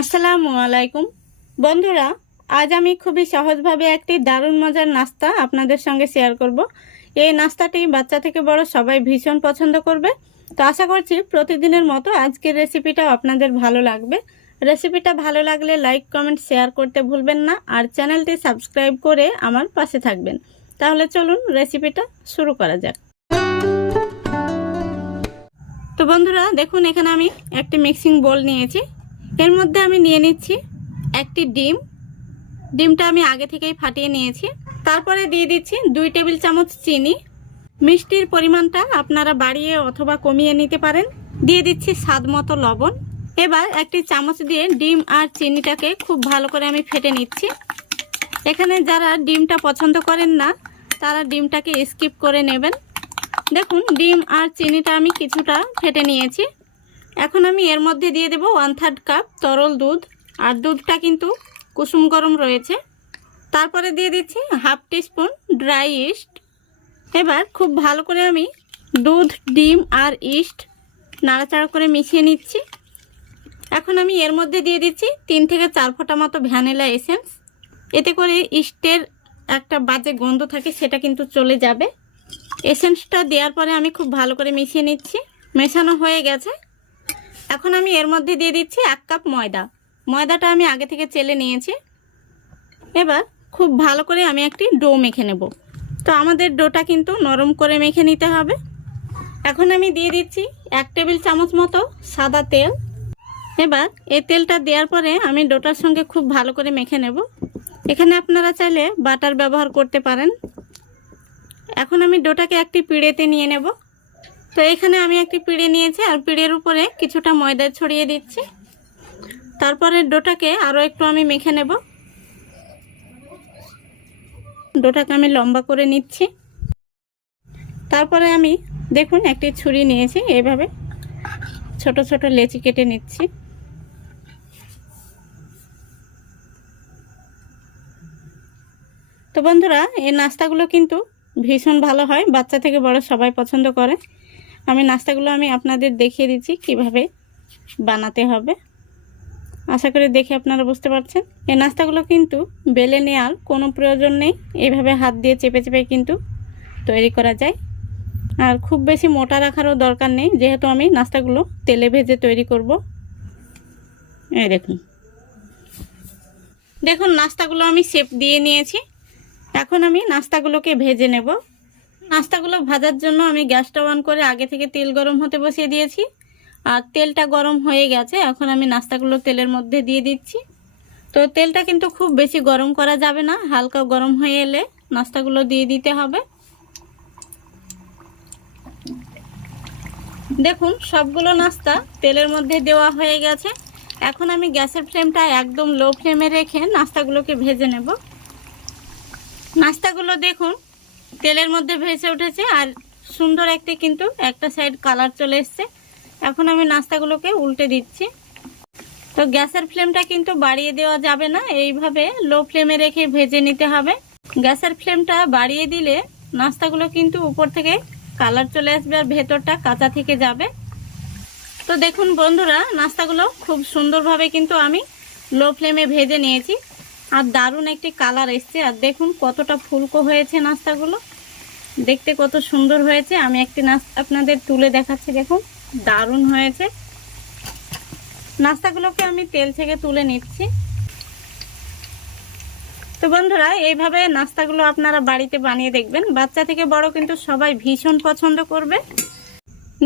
আসসালামু আলাইকুম বন্ধুরা, আজ আমি খুবই সহজভাবে একটি দারুণ মজার নাস্তা আপনাদের সঙ্গে শেয়ার করব। এই নাস্তাটি বাচ্চা থেকে বড় সবাই ভীষণ পছন্দ করবে। তো আশা করছি প্রতিদিনের মতো আজকের রেসিপিটাও আপনাদের ভালো লাগবে। রেসিপিটা ভালো লাগলে লাইক কমেন্ট শেয়ার করতে ভুলবেন না, আর চ্যানেলটি সাবস্ক্রাইব করে আমার পাশে থাকবেন। তাহলে চলুন রেসিপিটা শুরু করা যাক। তো বন্ধুরা দেখুন, এখানে আমি একটি মিক্সিং বোল নিয়েছি। এর মধ্যে আমি নিয়ে নিচ্ছি একটি ডিমটা আমি আগে থেকেই ফাটিয়ে নিয়েছি। তারপরে দিয়ে দিচ্ছি 2 টেবিল চামচ চিনি। মিষ্টির পরিমাণটা আপনারা বাড়িয়ে অথবা কমিয়ে নিতে পারেন। দিয়ে দিচ্ছি স্বাদ মতো লবণ। এবার একটি চামচ দিয়ে ডিম আর চিনিটাকে খুব ভালো করে আমি ফেটে নিচ্ছি। এখানে যারা ডিমটা পছন্দ করেন না তারা ডিমটাকে স্কিপ করে নেবেন। দেখুন, ডিম আর চিনিটা আমি কিছুটা ফেটে নিয়েছি। এখন আমি এর মধ্যে দিয়ে দেব 1/3 কাপ তরল দুধ, আর দুধটা কিন্তু কুসুম গরম রয়েছে। তারপরে দিয়ে দিচ্ছি 1/2 টিস্পুন ড্রাই ইস্ট। এবার খুব ভালো করে আমি দুধ, ডিম আর ইস্ট নাড়াচাড়া করে মিশিয়ে নিচ্ছি। এখন আমি এর মধ্যে দিয়ে দিচ্ছি 3 থেকে 4 ফোঁটা মতো ভ্যানিলা এসেন্স। এতে করে ইস্টের একটা বাজে গন্ধ থাকে, সেটা কিন্তু চলে যাবে। এসেন্সটা দেওয়ার পরে আমি খুব ভালো করে মিশিয়ে নিচ্ছি। মেশানো হয়ে গেছে। এখন আমি এর মধ্যে দিয়ে দিচ্ছি 1 কাপ ময়দাটা আমি আগে থেকে চেলে নিয়েছি। এবার খুব ভালো করে আমি একটি ডো মেখে নেব। তো আমাদের ডোটা কিন্তু নরম করে মেখে নিতে হবে। এখন আমি দিয়ে দিচ্ছি 1 টেবিল চামচ মতো সাদা তেল। এবার এই তেলটা দেওয়ার পরে আমি ডোটার সঙ্গে খুব ভালো করে মেখে নেব। এখানে আপনারা চাইলে বাটার ব্যবহার করতে পারেন। এখন আমি ডোটাকে একটি পিঁড়েতে নিয়ে নেব। তো এখানে আমি একটি পিঁড়ে নিয়েছি, আর পিঁড়ের উপরে কিছুটা ময়দা ছড়িয়ে দিচ্ছি। তারপরে ডোটাকে আরও একটু আমি মেখে নেব। ডোটাকে আমি লম্বা করে নিচ্ছি। তারপরে আমি দেখুন একটি ছুরি নিয়েছি, এইভাবে ছোট ছোট লেচি কেটে নিচ্ছি। তো বন্ধুরা, এই নাস্তাগুলো কিন্তু ভীষণ ভালো হয়, বাচ্চা থেকে বড় সবাই পছন্দ করে। আমি নাস্তাগুলো আপনাদের দেখিয়ে দিচ্ছি কিভাবে বানাতে হবে। আশা করি দেখে আপনারা বুঝতে পারছেন। এই নাস্তাগুলো কিন্তু বেলে নেওয়ার কোনো প্রয়োজন নেই, এইভাবে হাত দিয়ে চেপে চেপে কিন্তু তৈরি করা যায়। আর খুব বেশি মোটা রাখারও দরকার নেই, যেহেতু আমি নাস্তাগুলো তেলে ভেজে তৈরি করব। এই দেখুন নাস্তাগুলো আমি শেপ দিয়ে নিয়েছি। এখন আমি নাস্তাগুলোকে ভেজে নেব। নাস্তাগুলো ভাজার জন্য আমি গ্যাসটা অন করে আগে থেকে তেল গরম হতে বসিয়ে দিয়েছি, আর তেলটা গরম হয়ে গেছে। এখন আমি নাস্তাগুলো তেলের মধ্যে দিয়ে দিচ্ছি। তো তেলটা কিন্তু খুব বেশি গরম করা যাবে না, হালকা গরম হয়ে এলে নাস্তাগুলো দিয়ে দিতে হবে। দেখুন সবগুলো নাস্তা তেলের মধ্যে দেওয়া হয়ে গেছে। এখন আমি গ্যাসের ফ্লেমটা একদম লো ফ্লেমে রেখে নাস্তাগুলোকে ভেজে নেব। নাস্তাগুলো দেখুন তেলের মধ্যে ভেসে উঠেছে, আর সুন্দর একটা সাইড কালার চলে এসছে। এখন আমি নাস্তাগুলোকে উল্টে দিচ্ছি। তো গ্যাসের ফ্লেমটা কিন্তু বাড়িয়ে দেওয়া যাবে না, এইভাবে লো ফ্লেমে রেখে ভেজে নিতে হবে। গ্যাসের ফ্লেমটা বাড়িয়ে দিলে নাস্তাগুলো কিন্তু উপর থেকে কালার চলে আসবে, আর ভেতরটা কাঁচা থেকে যাবে। তো দেখুন বন্ধুরা, নাস্তাগুলো খুব সুন্দরভাবে কিন্তু আমি লো ফ্লেমে ভেজে নিয়েছি, আর দারুণ একটি কালার এসছে। আর দেখুন কতটা ফুলকো হয়েছে নাস্তাগুলো, দেখতে কত সুন্দর হয়েছে। আমি একটি নাস্তা আপনাদের তুলে দেখাচ্ছি, দেখুন দারুণ হয়েছে। নাস্তাগুলোকে আমি তেল থেকে তুলে নিচ্ছি। তো বন্ধুরা, এইভাবে নাস্তাগুলো আপনারা বাড়িতে বানিয়ে দেখবেন, বাচ্চা থেকে বড় কিন্তু সবাই ভীষণ পছন্দ করবে।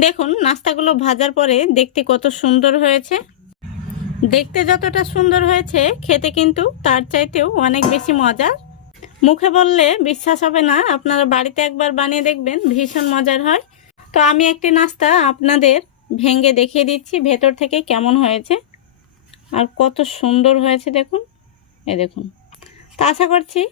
দেখুন নাস্তাগুলো ভাজার পরে দেখতে কত সুন্দর হয়েছে। দেখতে যতটা সুন্দর হয়েছে, খেতে কিন্তু তার চাইতেও অনেক বেশি মজার। মুখে বললে বিশ্বাস হবে না, আপনারা বাড়িতে একবার বানিয়ে দেখবেন, ভীষণ মজার হয়। তো আমি একটি নাস্তা আপনাদের ভেঙে দেখিয়ে দিচ্ছি ভেতর থেকে কেমন হয়েছে, আর কত সুন্দর হয়েছে দেখুন। দেখুন। তো আশা করছি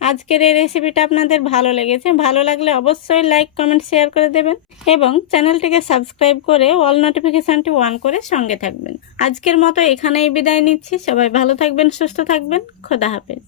আজকের এই রেসিপিটা আপনাদের ভালো লেগেছে। ভালো লাগলে অবশ্যই লাইক কমেন্ট শেয়ার করে দেবেন, এবং চ্যানেলটিকে সাবস্ক্রাইব করে অল নোটিফিকেশানটি অন করে সঙ্গে থাকবেন। আজকের মতো এখানেই বিদায় নিচ্ছি। সবাই ভালো থাকবেন, সুস্থ থাকবেন। খোদা হাফেজ।